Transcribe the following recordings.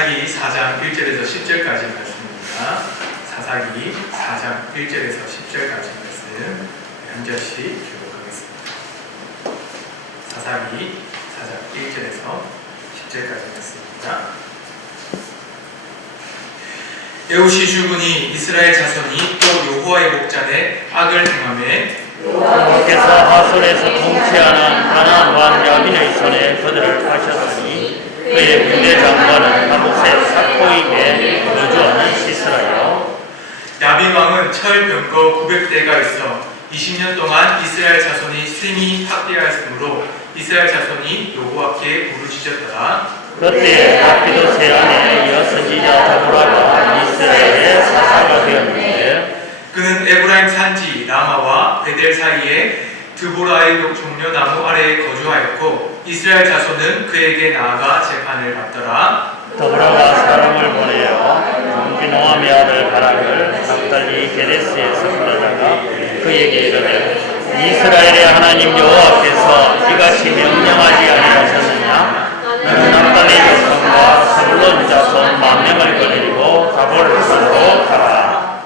사사기 4장 1절에서 10절까지 말씀입니다. 사사기 4장 1절에서 10절까지 말씀 한 절씩 교독하겠습니다. 사사기 4장 1절에서 10절까지 말씀입니다. 여우시 주군이 이스라엘 자손이 또 여호와의 목전에 악을 행하매 여호와께서 하솔에서 통치하는 가나안 왕 야빈의 손에 그들을 파셨으니 그의 군대 장관은 하무셋 삭보임에 거주하는 시스라요. 야빈 왕은 철 병거 900대가 있어 20년 동안 이스라엘 자손이 심히 학대하였으므로 이스라엘 자손이 여호와께 부르짖었더라. 그때 라피도세 아내 여선지자 다보라가 이스라엘의 사사가 되었는데 그는 에브라임 산지 라마와 베델 사이에 드보라의 종려나무 아래에 거주하였고 이스라엘 자손은 그에게 나아가 재판을 받더라. 다보라가 사람을 보내어 종기노함의 아들 바락을 납달리 게데스에서 불러다가 그에게 이르되 이스라엘의 하나님 여호와께서 이같이 명령하지 아니하셨느냐? 너는 납달리 자손과 사불론 자손 10,000명을 거느리고 다볼을 산으로 가라.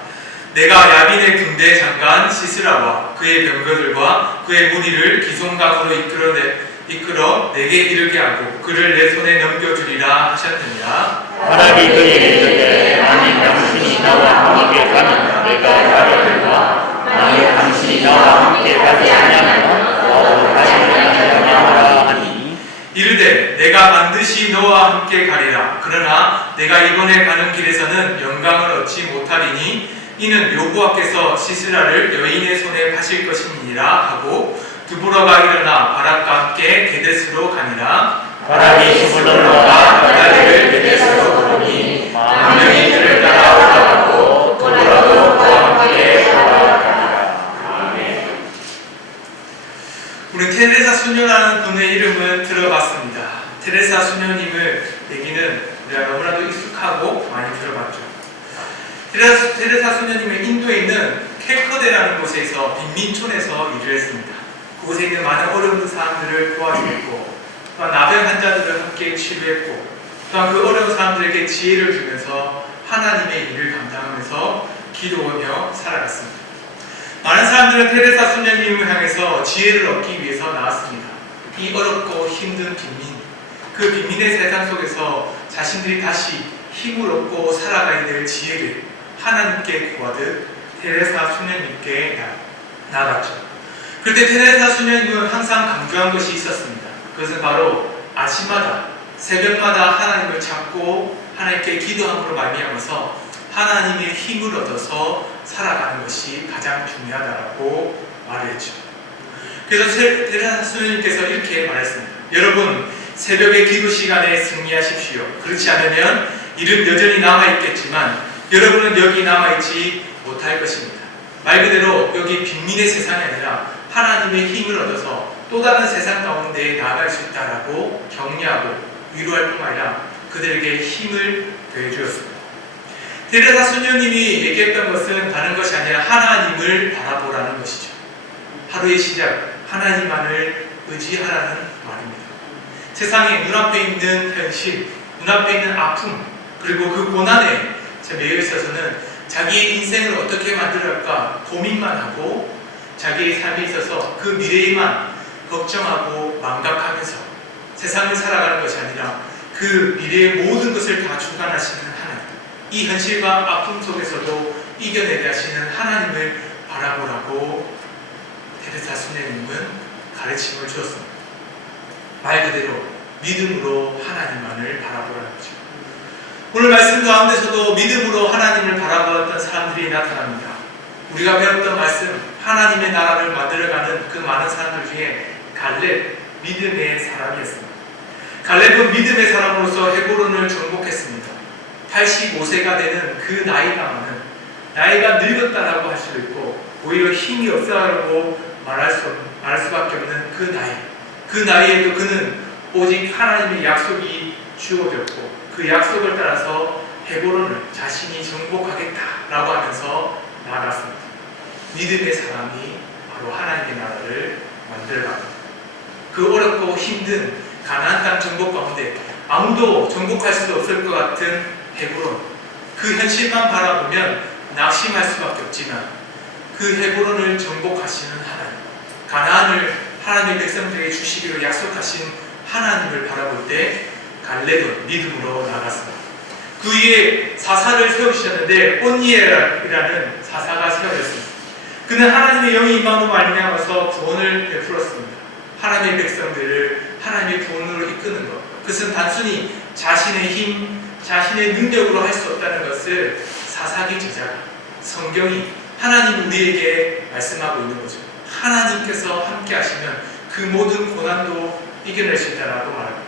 내가 야빈의 군대 장관 시스라와 그의 병거들과 그의 무리를 기송강으로 이끌어 내게 이르게 하고 그를 내 손에 넘겨주리라 하셨느니라. 바락이 그에게 이르되 만일 당신이 나와 함께 가면 내가 가려들과 만일 당신이 나와 함께 가지 아니하면 나도 가지 아니하노라 하니 이르되 내가 반드시 너와 함께 가리라. 그러나 내가 이번에 가는 길에서는 영광을 얻지 못하리니 이는 여호와께서 시스라를 여인의 손에 파실 것이니라 하고 드보라가 일어나 바락과 함께 게데스로 가니라. 바락이 스불론과 납달리를 게데스로 부르니 10,000명이 그를 따라 올라가고 드보라도 그와 함께 올라가니라. 아멘. 우리 테레사 수녀라는 분의 이름을 들어봤습니다. 테레사 수녀님을 얘기는 우리가 너무나도 익숙하고 많이 들어봤죠. 테레사 수녀님은 인도에 있는 캘커데라는 곳에서 빈민촌에서 일을 했습니다. 그곳에 있는 많은 어려운 사람들을 도와주었고 또한 나병 환자들을 함께 치료했고 또한 그 어려운 사람들에게 지혜를 주면서 하나님의 일을 감당하면서 기도하며 살아갔습니다. 많은 사람들은 테레사 수녀님을 향해서 지혜를 얻기 위해서 나왔습니다. 이 어렵고 힘든 빈민, 그 빈민의 세상 속에서 자신들이 다시 힘을 얻고 살아가야 될 지혜를 하나님께 구하듯 테레사 수녀님께 나갔죠. 그런데 테레사 수녀님은 항상 강조한 것이 있었습니다. 그것은 바로 아침마다 새벽마다 하나님을 찾고 하나님께 기도함으로 말미암아서 하나님의 힘을 얻어서 살아가는 것이 가장 중요하다고 말을 했죠. 그래서 테레사 수녀님께서 이렇게 말했습니다. 여러분, 새벽의 기도 시간에 승리하십시오. 그렇지 않으면 일은 여전히 남아있겠지만 여러분은 여기 남아있지 못할 것입니다. 말 그대로 여기 빈민의 세상이 아니라 하나님의 힘을 얻어서 또 다른 세상 가운데 나아갈 수 있다라고 격려하고 위로할 뿐만 아니라 그들에게 힘을 더해주었습니다. 테레사 수녀님이 얘기했던 것은 다른 것이 아니라 하나님을 바라보라는 것이죠. 하루의 시작, 하나님만을 의지하라는 말입니다. 세상에 눈앞에 있는 현실, 눈앞에 있는 아픔, 그리고 그 고난에 매여 있어서는 자기의 인생을 어떻게 만들어갈까 고민만 하고 자기의 삶에 있어서 그 미래에만 걱정하고 망각하면서 세상을 살아가는 것이 아니라 그 미래의 모든 것을 다 주관하시는 하나님, 이 현실과 아픔 속에서도 이겨내게 하시는 하나님을 바라보라고 테레사 수녀님은 가르침을 주었습니다. 말 그대로 믿음으로 하나님만을 바라보라는 거죠. 오늘 말씀 가운데서도 믿음으로 하나님을 바라보았던 사람들이 나타납니다. 우리가 배웠던 말씀, 하나님의 나라를 만들어가는 그 많은 사람들 중에 갈렙, 믿음의 사람이었습니다. 갈렙은 믿음의 사람으로서 헤브론을 정복했습니다. 85세가 되는 그 나이가 늙었다라고 할 수도 있고 오히려 힘이 없다라고 말할 수밖에 없는 그 나이에도 그는 오직 하나님의 약속이 주어졌고 그 약속을 따라서 헤브론을 자신이 정복하겠다라고 하면서 나아갔습니다. 믿음의 사람이 바로 하나님의 나라를 만들어갑니다. 그 어렵고 힘든 가나안 땅 정복 가운데 아무도 정복할 수 없을 것 같은 헤브론, 그 현실만 바라보면 낙심할 수밖에 없지만 그 헤브론을 정복하시는 하나님, 가나안을 하나님의 백성들에게 주시기로 약속하신 하나님을 바라볼 때 갈렙은 믿음으로 나갔습니다. 그 위에 사사를 세우셨는데 온니엘이라는 사사가 세워졌습니다. 그는 하나님의 영이 임함으로 말미암아서 구원을 베풀었습니다. 하나님의 백성들을 하나님의 구원으로 이끄는 것, 그것은 단순히 자신의 힘, 자신의 능력으로 할 수 없다는 것을 사사기 저자가, 성경이 하나님 우리에게 말씀하고 있는 거죠. 하나님께서 함께 하시면 그 모든 고난도 이겨낼 수 있다라고 말합니다.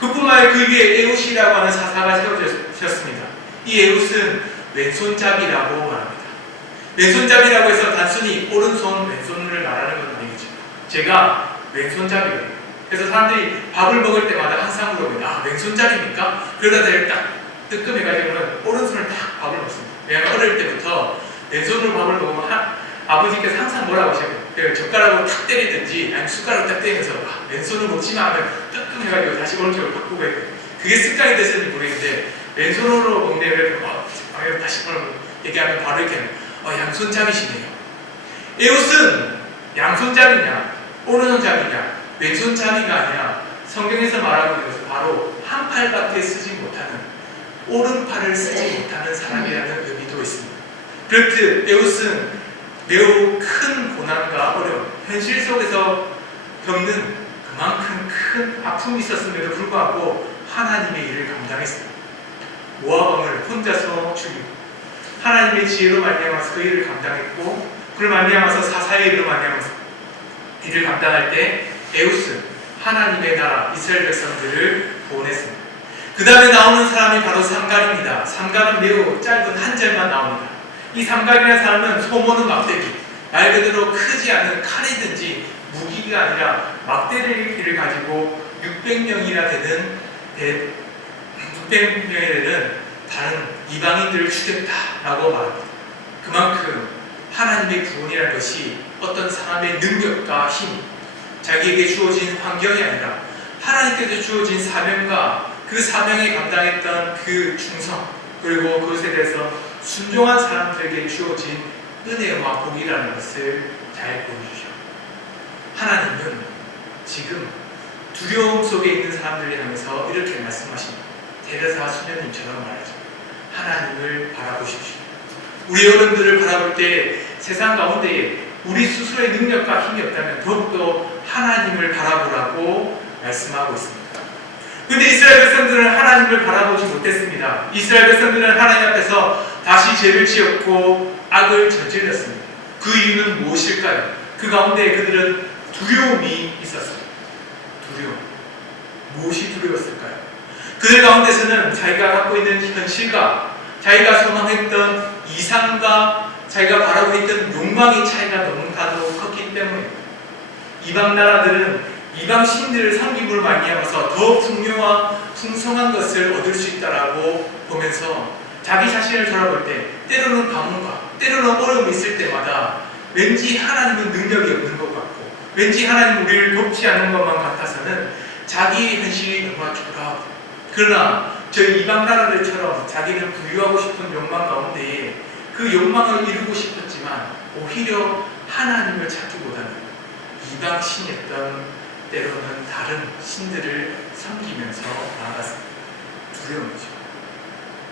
그뿐만 아니라 그 위에 에웃이라고 하는 사사가 세워졌습니다. 이 에웃은 왼손잡이라고 말합니다. 왼손잡이라고 해서 단순히 오른손, 왼손을 말하는 건 아니겠죠. 제가 왼손잡이거든요. 그래서 사람들이 밥을 먹을 때마다 항상 물어보면 왼손잡이입니까? 그러다 제가 딱 뜨끔해가지고는 오른손을 딱 밥을 먹습니다. 왜냐하면 어릴 때부터 왼손으로 밥을 먹으면 아버지께서 항상 뭐라고 하셨거든요. 젓가락으로 탁 때리든지 아니면 숟가락으로 딱 때리면서 왼손으로 먹지마 하면 뜨끔해가지고 다시 오른쪽으로 바꾸고 했거든요. 그게 습관이 됐는지 모르겠는데 왼손으로 먹네 왜 다시 얘기하면 바로 이렇게 양손잡이시네요. 에웃은 양손잡이냐 오른손잡이냐 왼손잡이가 아니라 성경에서 말하고 있는 것은 바로 한 팔밖에 쓰지 못하는, 오른팔을 쓰지 못하는 사람이라는 의미도 있습니다. 그렇듯 에웃은 매우 큰 고난과 어려움, 현실 속에서 겪는 그만큼 큰 아픔이 있었음에도 불구하고 하나님의 일을 감당했습니다. 모압왕을 혼자서 죽이고 하나님의 지혜로 말미암아서 그 일을 감당했고, 그를 말미암아서 사사의 일로 말미암아서 일을 감당할 때 에웃은 하나님의 나라 이스라엘 백성들을 구원했습니다. 그 다음에 나오는 사람이 바로 삼갈입니다. 삼갈은 매우 짧은 한 절만 나옵니다. 이 삼갈이라는 사람은 소모는 막대기, 말 그대로 크지 않은 칼이든지 무기가 아니라 막대기를 가지고 600명이나 되는 다른 이방인들을 죽였다라고 말합니다. 그만큼 하나님의 구원이라는 것이 어떤 사람의 능력과 힘, 자기에게 주어진 환경이 아니라 하나님께서 주어진 사명과 그 사명에 감당했던 그 충성, 그리고 그것에 대해서 순종한 사람들에게 주어진 은혜와 복이라는 것을 잘 보여주죠. 하나님은 지금 두려움 속에 있는 사람들을 향해서 이렇게 말씀하십니다. 테레사 수녀님처럼 말하죠. 하나님을 바라보십시오. 우리 여러분들을 바라볼 때 세상 가운데 우리 스스로의 능력과 힘이 없다면 더욱더 하나님을 바라보라고 말씀하고 있습니다. 그런데 이스라엘 백성들은 하나님을 바라보지 못했습니다. 이스라엘 백성들은 하나님 앞에서 다시 죄를 지었고 악을 저질렀습니다. 그 이유는 무엇일까요? 그 가운데 그들은 두려움이 있었습니다. 두려움. 무엇이 두려웠을까요? 그들 가운데서는 자기가 갖고 있는 현실과 자기가 소망했던 이상과 자기가 바라고 있던 욕망의 차이가 너무나도 컸기 때문에 이방 나라들은 이방 신들을 섬김으로 말미암아서 더 풍요와 풍성한 것을 얻을 수 있다라고 보면서 자기 자신을 돌아볼 때 때로는 가뭄과 때로는 어려움이 있을 때마다 왠지 하나님은 능력이 없는 것 같고 왠지 하나님 우리를 돕지 않는 것만 같아서는 자기의 현실이 너무 초라하고, 그러나 저희 이방 나라들처럼 자기는 부유하고 싶은 욕망 가운데에 그 욕망을 이루고 싶었지만 오히려 하나님을 찾기보다는 이방 신이었던 때로는 다른 신들을 섬기면서 나아갔습니다. 두려움이죠.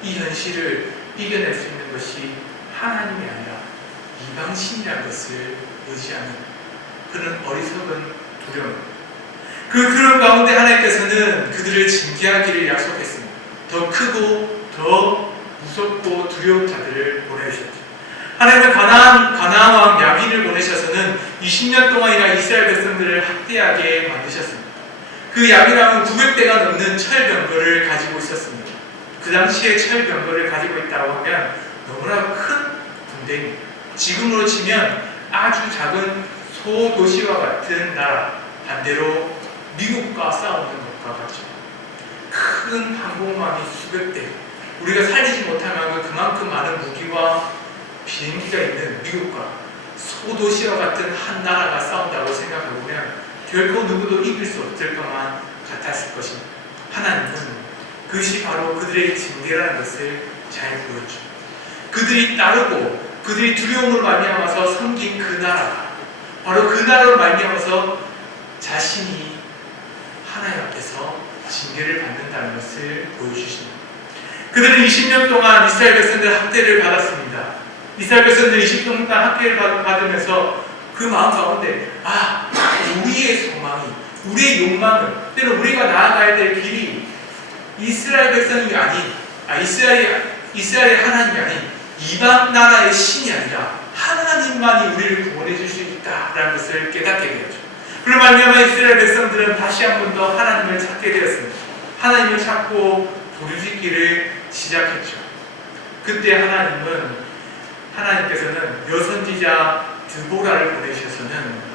이 현실을 이겨낼 수 있는 것이 하나님이 아니라 이방 신이라는 것을 의지하는 그런 어리석은 두려움. 그런 가운데 하나님께서는 그들을 징계하기를 약속했습니다. 더 크고 더 무섭고 두려운 자들을 보내주셨죠. 하나님은 가나안 왕 야빈을 보내셔서는 20년 동안이나 이스라엘 백성들을 학대하게 만드셨습니다. 그 야빈 왕은 900대가 넘는 철병거를 가지고 있었습니다. 그 당시에 철병거를 가지고 있다고 하면 너무나 큰 군대입니다. 지금으로 치면 아주 작은 소도시와 같은 나라, 반대로 미국과 싸우는 것과 같죠. 큰 항공모함이 수백 대, 우리가 살리지 못할 만큼 그만큼 많은 무기와 비행기가 있는 미국과 소도시와 같은 한 나라가 싸운다고 생각해보면 결코 누구도 이길 수 없을 것만 같았을 것입니다. 하나님은 그것이 바로 그들의 징계라는 것을 잘 보였죠. 그들이 따르고 그들이 두려움으로 말미암아서 섬긴 그 나라, 바로 그 나라로 말미암아서 자신이 하나님 앞에서 징계를 받는다는 것을 보여주십니다. 그들은 20년 동안 이스라엘 백성들 학대를 받았습니다. 이스라엘 백성들 20년 동안 학대를 받으면서 그 마음 가운데 우리의 소망이, 우리의 욕망은, 때로 우리가 나아가야 될 길이 이스라엘 백성이 아닌, 이스라엘의 하나님이 아닌 이방 나라의 신이 아니라 하나님만이 우리를 구원해 줄 수 있다라는 것을 깨닫게 되었죠. 그런 말미암아 이스라엘 백성들은 다시 한 번 더 하나님을 찾게 되었습니다. 하나님을 찾고 부르짖기를 시작했죠. 그때 하나님께서는 여선지자 드보라를 보내셔서는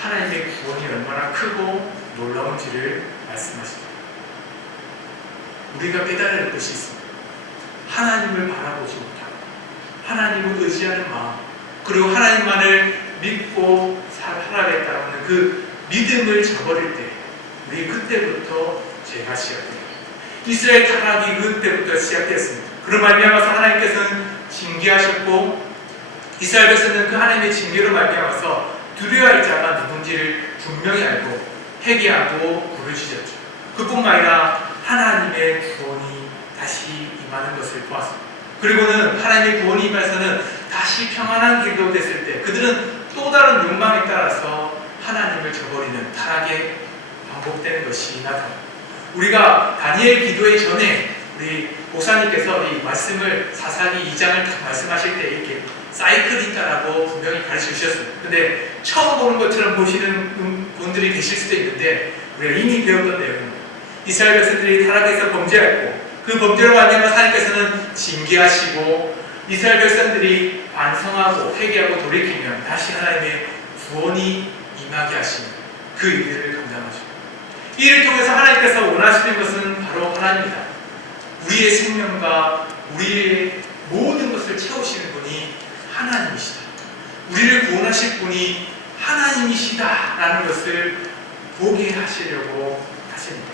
하나님의 구원이 얼마나 크고 놀라운지를 말씀하십니다. 우리가 깨달아야 할 것이 있습니다. 하나님을 바라보지 못하고 하나님을 의지하는 마음, 그리고 하나님만을 믿고 살아가겠다는 그 믿음을 저버릴 때 우리 그때부터 죄가 시작됩니다. 이스라엘 타락이 그때부터 시작됐습니다. 그런 말미암아서 하나님께서는 징계하셨고 이스라엘 백성은 그 하나님의 징계로 말미암아서 두려워할 자가 누군지를 분명히 알고 회개하고 부르짖었죠. 그뿐만 아니라 하나님의 구원이 다시 임하는 것을 보았습니다. 그리고는 하나님의 구원이 임해서는 다시 평안한 길도 됐을 때 그들은 또 다른 욕망에 따라서 하나님을 저버리는 타락에 반복되는 것이 나타납니다. 우리가 다니엘 기도의 전에 우리 목사님께서 이 말씀을 사사기 2장을 딱 말씀하실 때 이렇게 사이클이 있다라고 분명히 가르쳐 주셨습니다. 근데 처음 보는 것처럼 보시는 분들이 계실 수도 있는데 우리가 이미 배웠던 내용입니다. 이스라엘 백성들이 타락해서 범죄했고 그 범죄로 말미암아 하나님께서는 징계하시고 이스라엘 백성들이 반성하고 회개하고 돌이키면 다시 하나님의 구원이 임하게 하시는 그 일들을 감당하죠. 이 일을 통해서 하나님께서 원하시는 것은 바로 하나님이다. 우리의 생명과 우리의 모든 것을 채우시는 분이 하나님이시다. 우리를 구원하실 분이 하나님이시다라는 것을 보게 하시려고 하시는 거죠.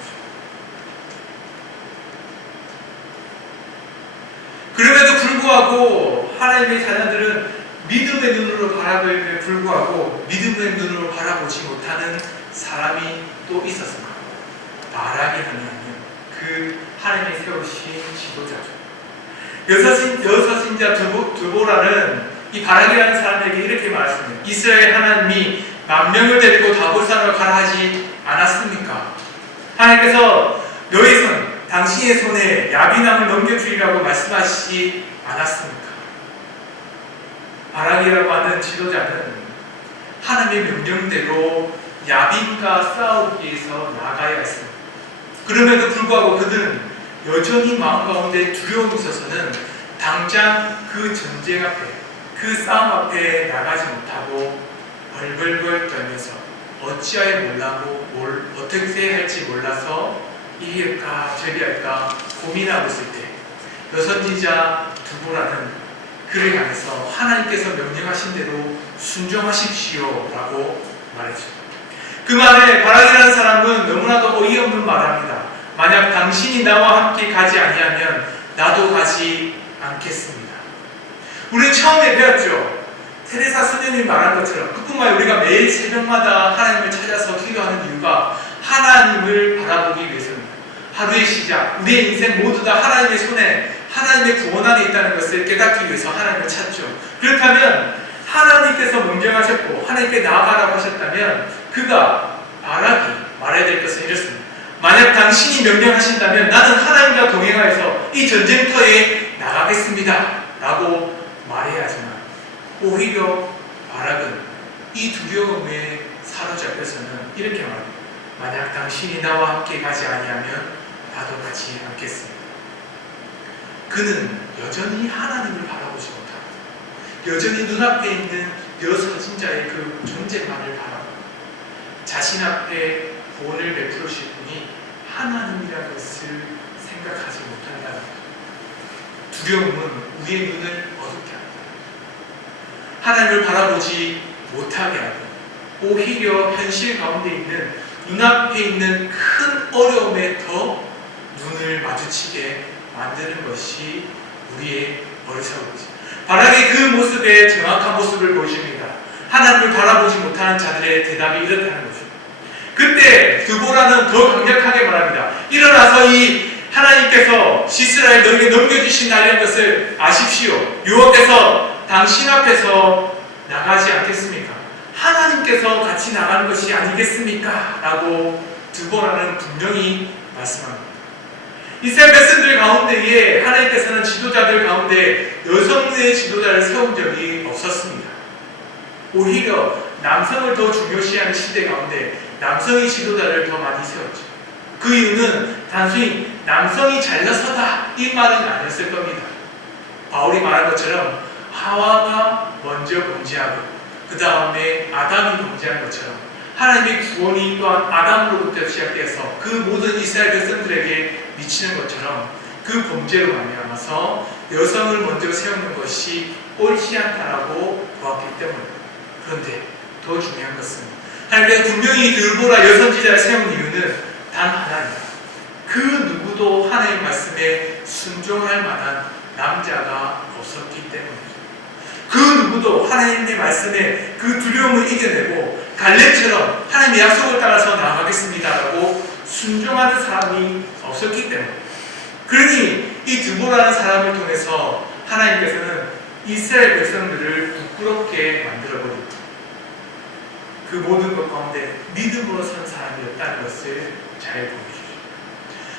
그럼에도 불구하고 하나님의 자녀들은 믿음의 눈으로 바라보임에 불구하고 믿음의 눈으로 바라보지 못하는 사람이 또 있었습니다. 바락이라는 그 하나님이 세우신 지도자죠. 여서신자 드보라는 이 바락이라는 사람에게 이렇게 말했습니다. 이스라엘 하나님이 10,000명을 데리고 다볼산으로 가라 하지 않았습니까? 하나님께서 너희 손, 당신의 손에 야빈함을 넘겨주리라고 말씀하시지 않았습니까? 바락이라고 하는 지도자는 하나님의 명령대로 야빈과 싸우기 위해서 나가야 했습니다. 그럼에도 불구하고 그들은 여전히 마음 가운데 두려움이 있어서는 당장 그 전쟁 앞에, 그 싸움 앞에 나가지 못하고 벌벌벌 떨면서 어찌하여 몰라고 어떻게 해야 할지 몰라서 이리 할까 저리 할까 고민하고 있을 때 여선지자 드보라는 그를 향해서 하나님께서 명령하신 대로 순종하십시오 라고 말했죠. 그 말에 바락이라는 사람은 너무나도 어이없는 말을 합니다. 만약 당신이 나와 함께 가지 아니하면 나도 가지 않겠습니다. 우리는 처음에 배웠죠. 테레사 수녀님이 말한 것처럼 그뿐만 아니라 우리가 매일 새벽마다 하나님을 찾아서 기도하는 이유가 하나님을 바라보기 위해서입니다. 하루의 시작, 우리의 인생 모두 다 하나님의 손에 하나님의 구원 안에 있다는 것을 깨닫기 위해서 하나님을 찾죠. 그렇다면 하나님께서 명령하셨고 하나님께 나아가라고 하셨다면 그가 바락이 말해야 될 것은 이렇습니다. 만약 당신이 명령하신다면 나는 하나님과 동행하여서 이 전쟁터에 나가겠습니다 라고 말해야 하지만 오히려 바락은 이 두려움에 사로잡혀서는 이렇게 말합니다. 만약 당신이 나와 함께 가지 아니하면 나도 가지 않겠습니다. 그는 여전히 하나님을 바라보지 못하고 여전히 눈앞에 있는 여선진자의 그 존재만을 바라보고 자신 앞에 구원을 베풀으실 분이 하나님이라는 것을 생각하지 못한다는 것. 두려움은 우리의 눈을 어둡게 합니다. 하나님을 바라보지 못하게 하고 오히려 현실 가운데 있는 눈앞에 있는 큰 어려움에 더 눈을 마주치게 만드는 것이 우리의 어리석음이죠. 바락의 그 모습의 정확한 모습을 보여줍니다. 하나님을 바라보지 못하는 자들의 대답이 이렇다는 거죠. 그때 드보라는 더 강력하게 말합니다. 일어나서 이 하나님께서 시스라를 너에게 넘겨주신 날이라는 것을 아십시오. 여호와께서 당신 앞에서 나가지 않겠습니까? 하나님께서 같이 나가는 것이 아니겠습니까? 라고 드보라는 분명히 말씀합니다. 이스라엘 백성들 가운데에 하나님께서는 지도자들 가운데 여성의 지도자를 세운 적이 없었습니다. 오히려 남성을 더 중요시하는 시대 가운데 남성이 지도자를 더 많이 세웠죠. 그 이유는 단순히 남성이 잘나서다 이 말은 아니었을 겁니다. 바울이 말한 것처럼 하와가 먼저 범죄하고 그 다음에 아담이 범죄한 것처럼 하나님의 구원이 또한 아담으로부터 시작되어서 그 모든 이스라엘 백성들에게 미치는 것처럼 그 범죄로 말미암아서 여성을 먼저 세우는 것이 옳지 않다라고 보았기 때문입니다. 그런데 더 중요한 것은 하나님께서 분명히 드보라 여성 지자를 세운 이유는 단 하나입니다. 그 누구도 하나님의 말씀에 순종할 만한 남자가 없었기 때문입니다. 그 누구도 하나님의 말씀에 그 두려움을 이겨내고 갈렙처럼 하나님의 약속을 따라서 나아가겠습니다라고 순종하는 사람이 없었기 때문에 그러니 이 드보라는 사람을 통해서 하나님께서는 이스라엘 백성들을 부끄럽게 만들어버립니다. 그 모든 것 가운데 믿음으로 선 사람이었다는 것을 잘 보여주십시오.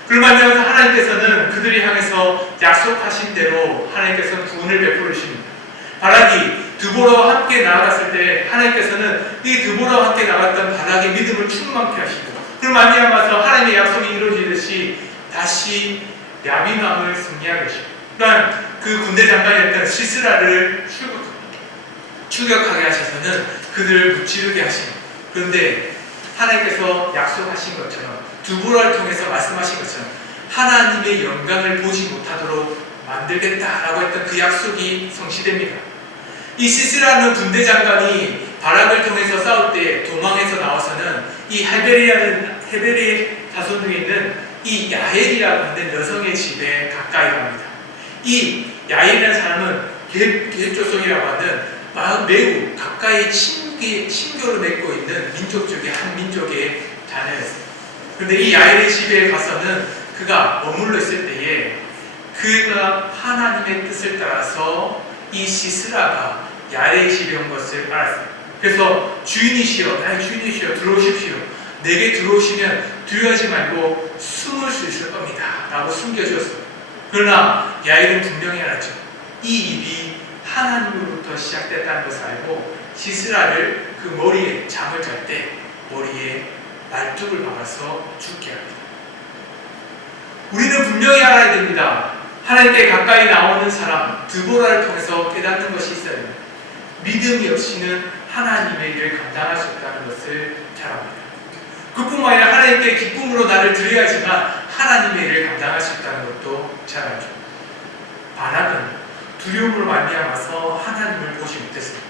그를 만나면서 하나님께서는 그들을 향해서 약속하신 대로 하나님께서는 구원을 베풀어 주십니다. 바락이 드보라와 함께 나아갔을 때 하나님께서는 이 드보라와 함께 나갔던 바락의 믿음을 충만케 하시고 그를 만나면서 하나님의 약속이 이루어지듯이 다시 야빈왕을 승리하게 하시고 또한 그 군대 장관이었던 시스라를 추격하게 하셔서는 그들을 무찌르게 하십니다. 그런데 하나님께서 약속하신 것처럼 드보라를 통해서 말씀하신 것처럼 하나님의 영광을 보지 못하도록 만들겠다라고 했던 그 약속이 성취됩니다. 이 시스라는 군대 장관이 바락을 통해서 싸울 때 도망해서 나와서는 이 헤벨의 자손 중에 있는 이 야엘이라고 하는 여성의 집에 가까이 갑니다. 이 야엘이라는 사람은 겟조성이라고 하는 매우 가까이 친교를 맺고 있는 민족 중에 한 민족의 자녀였어요. 그런데 이 야엘의 집에 가서는 그가 머물러 있을 때에 그가 하나님의 뜻을 따라서 이 시스라가 야엘의 집에 온 것을 알았어요. 그래서 주인이시여, 나의 주인이시여 들어오십시오. 내게 들어오시면 두려워하지 말고 숨을 수 있을 겁니다 라고 숨겨주었어요. 그러나 야엘은 분명히 알았죠. 이 일이 하나님으로부터 시작됐다는 것을 알고 시스라를 그 머리에 잠을 잘 때 머리에 말뚝을 박아서 죽게 합니다. 우리는 분명히 알아야 됩니다. 하나님께 가까이 나오는 사람 드보라를 통해서 깨닫는 것이 있어야 됩니다. 믿음이 없이는 하나님의 일을 감당할 수 없다는 것을 잘 압니다. 그뿐만 아니라 하나님께 기쁨으로 나를 드려야지만 하나님의 일을 감당할 수 있다는 것도 잘 알죠. 바락은 두려움으로 말미암아서 하나님을 보지 못했습니다.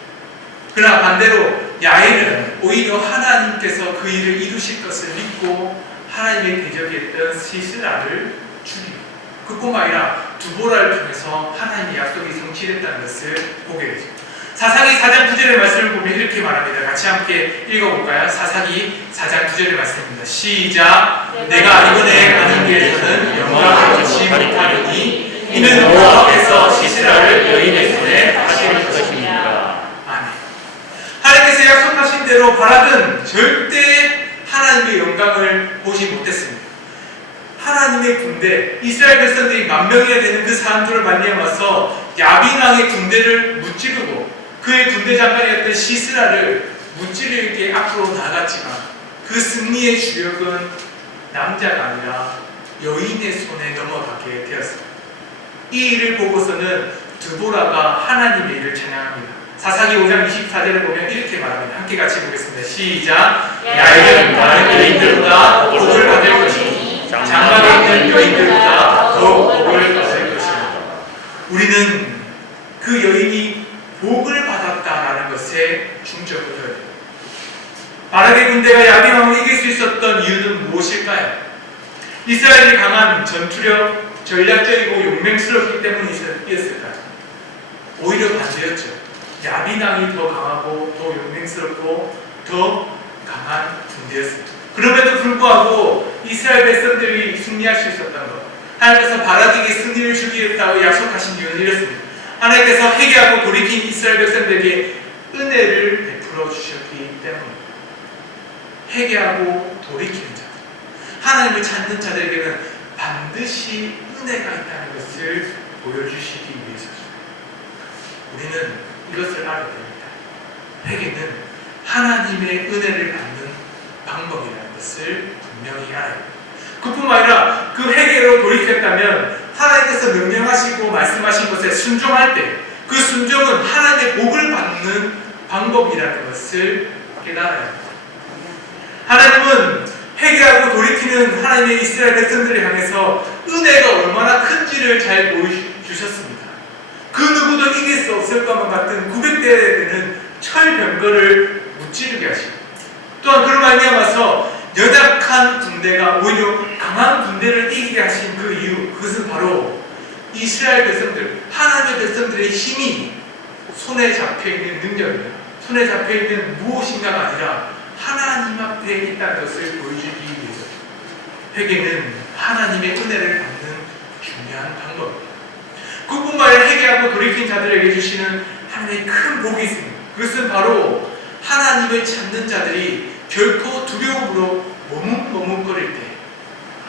그러나 반대로 야엘은 오히려 하나님께서 그 일을 이루실 것을 믿고 하나님의 대적이 했던 시스라를 죽입니다. 그뿐만 아니라 드보라를 통해서 하나님의 약속이 성취됐다는 것을 보게 되죠. 사사기 4장 9절의 말씀을 보면 이렇게 말합니다. 같이 함께 읽어볼까요? 사사기 4장 9절의 말씀입니다. 시작! 내가 이번에 가는 길에서는 영광을 얻지 못하리니 이는 여호와께서 시스라를 여인의 손에 다시를 것입니다. 아멘. 하나님께서 약속하신 대로 바락은 절대 하나님의 영광을 보지 못했습니다. 하나님의 군대, 이스라엘 백성들이 10,000명이나 되는 그 사람들을 말미암아서 야빈왕의 군대를 무찌르고 그의 군대 장관이었던 시스라를 무찌르게 앞으로 나갔지만 그 승리의 주역은 남자가 아니라 여인의 손에 넘어가게 되었습니다. 이 일을 보고서는 드보라가 하나님의 일을 찬양합니다. 사사기 5장 24절을 보면 이렇게 말합니다. 함께 같이 보겠습니다. 시작! 야엘은 다른 여인들보다 복을 받을 것이니 장막에 있는 여인들보다 더욱 복을 받을 것입니다. 우리는 그 여인이 복을 받았다라는 것에 중점을 둬야 됩니다. 바락의 군대가 야빈왕을 이길 수 있었던 이유는 무엇일까요? 이스라엘이 강한 전투력, 전략적이고 용맹스럽기 때문이었을까요? 오히려 반대였죠. 야빈왕이 더 강하고 더 용맹스럽고 더 강한 군대였습니다. 그럼에도 불구하고 이스라엘 백성들이 승리할 수 있었던 것, 하나님께서 바락에게 승리를 주겠다고 약속하신 이유는 이렇습니다. 하나님께서 회개하고 돌이킨 이스라엘 백성들에게 은혜를 베풀어 주셨기 때문입니다. 회개하고 돌이키는 자, 하나님을 찾는 자들에게는 반드시 은혜가 있다는 것을 보여주시기 위해서죠. 우리는 이것을 알아야 됩니다. 회개는 하나님의 은혜를 받는 방법이라는 것을 분명히 알아야 됩니다. 그뿐만 아니라 그 회개로 돌이켰다면 하나님께서 명령하시고 말씀하신 것에 순종할 때 그 순종은 하나님의 복을 받는 방법이라는 것을 깨달아야 합니다. 하나님은 회개하고 돌이키는 하나님의 이스라엘 백성들을 향해서 은혜가 얼마나 큰지를 잘 보여주셨습니다. 그 누구도 이길 수 없을 것만 같은 900대에 되는 철병거를 무찌르게 하시고, 또한 그런 말미암아서 연약한 군대가 오히려 강한 군대를 이기게 하신 그 이유, 그것은 바로 이스라엘 백성들, 하나님의 백성들의 힘이 손에 잡혀있는 능력입니다. 손에 잡혀있는 무엇인가가 아니라 하나님 앞에 있다는 것을 보여주기 위해서 회개는 하나님의 은혜를 받는 중요한 방법입니다. 그뿐만 아니라 회개하고 돌이킨 자들에게 주시는 하나님의 큰 복이 있습니다. 그것은 바로 하나님을 찾는 자들이 결코 두려움으로 머뭇머뭇거릴 때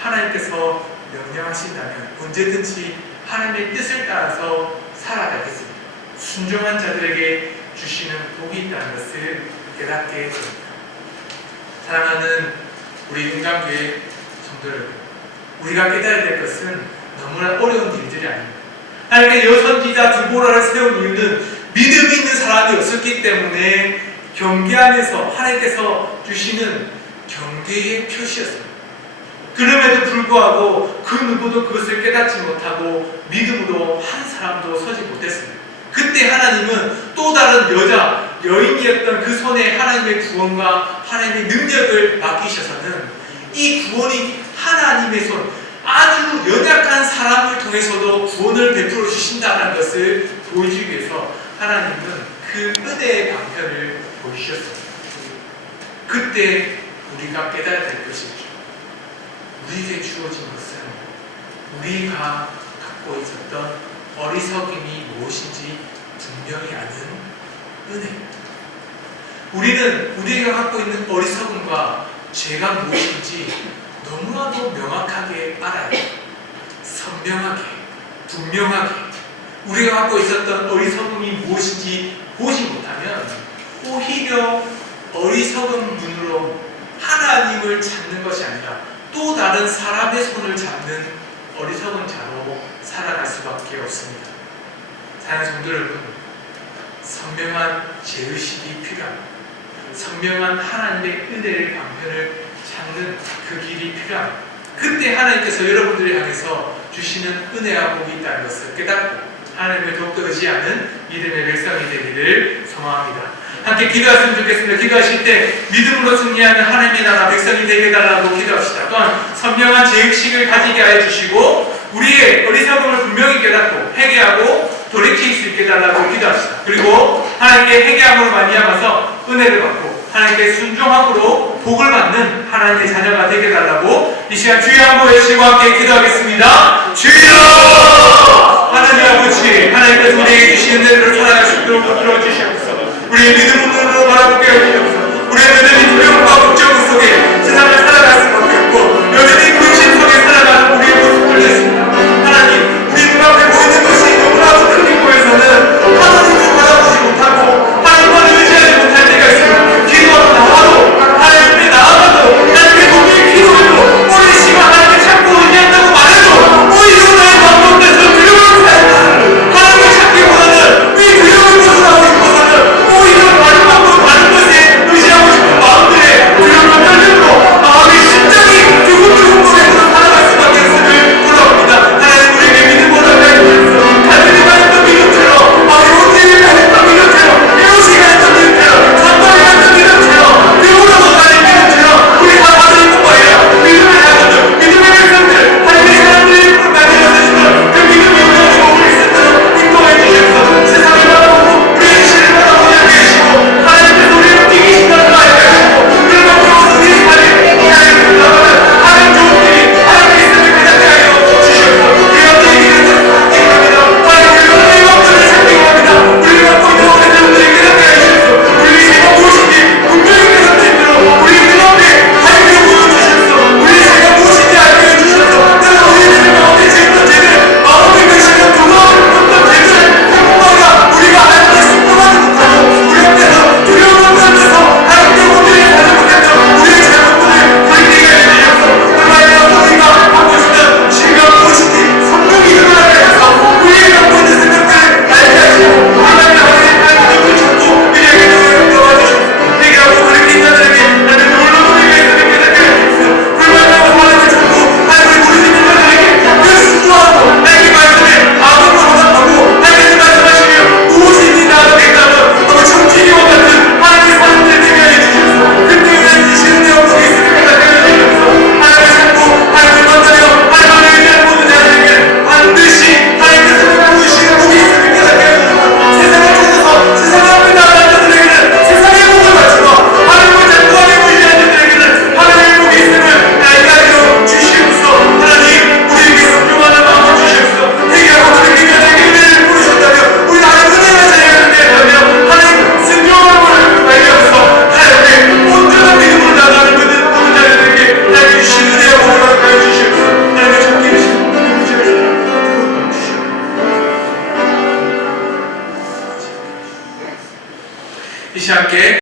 하나님께서 명령하신다면 언제든지 하나님의 뜻을 따라서 살아가겠습니다. 순종한 자들에게 주시는 복이 있다는 것을 깨닫게 됩니다. 사랑하는 우리 은강교회 성도 여러분, 우리가 깨달아야 될 것은 너무나 어려운 일들이 아닙니다. 하나님께 여선지자 드보라를 세운 이유는 믿음 있는 사람이 없었기 때문에 경계하면서 하나님께서 주시는 경계의 표시였습니다. 그럼에도 불구하고 그 누구도 그것을 깨닫지 못하고 믿음으로 한 사람도 서지 못했습니다. 그때 하나님은 또 다른 여인이었던 그 손에 하나님의 구원과 하나님의 능력을 맡기셔서는 이 구원이 하나님의 손, 아주 연약한 사람을 통해서도 구원을 베풀어 주신다는 것을 보여주기 위해서 하나님은 그 은혜의 방편을 보여주셨습니다. 그때 우리가 깨달아야 될 것이죠. 우리에게 주어진 것은 우리가 갖고 있었던 어리석음이 무엇인지 분명히 아는 은혜입니다. 우리는 우리가 갖고 있는 어리석음과 죄가 무엇인지 너무나도 명확하게 알아야 해요. 선명하게, 분명하게 우리가 갖고 있었던 어리석음이 무엇인지 보지 못하면 오히려 어리석은 눈으로 하나님을 찾는 것이 아니라 또 다른 사람의 손을 잡는 어리석은 자로 살아갈 수밖에 없습니다. 사랑하는 성도 여러분, 선명한 죄의식이 필요합니다. 선명한 하나님의 은혜의 방편을 찾는 그 길이 필요합니다. 그때 하나님께서 여러분들을 향해서 주시는 은혜와 복이 있다는 것을 깨닫고 하나님을 더욱더 의지하는 믿음의 백성이 되기를 소망합니다. 함께 기도하시면 좋겠습니다. 기도하실 때 믿음으로 승리하는 하나님의 나라 백성이 되게 해달라고 기도합시다. 또한 선명한 죄의식을 가지게 하여 주시고 우리의 어리석음을 분명히 깨닫고 회개하고 돌이킬 수 있게 해달라고 기도합시다. 그리고 하나님께 회개함으로 말미암아서 은혜를 받고 하나님께 순종함으로 복을 받는 하나님의 자녀가 되게 해달라고 이 시간 주여 한번 외치고 함께 기도하겠습니다. 주여!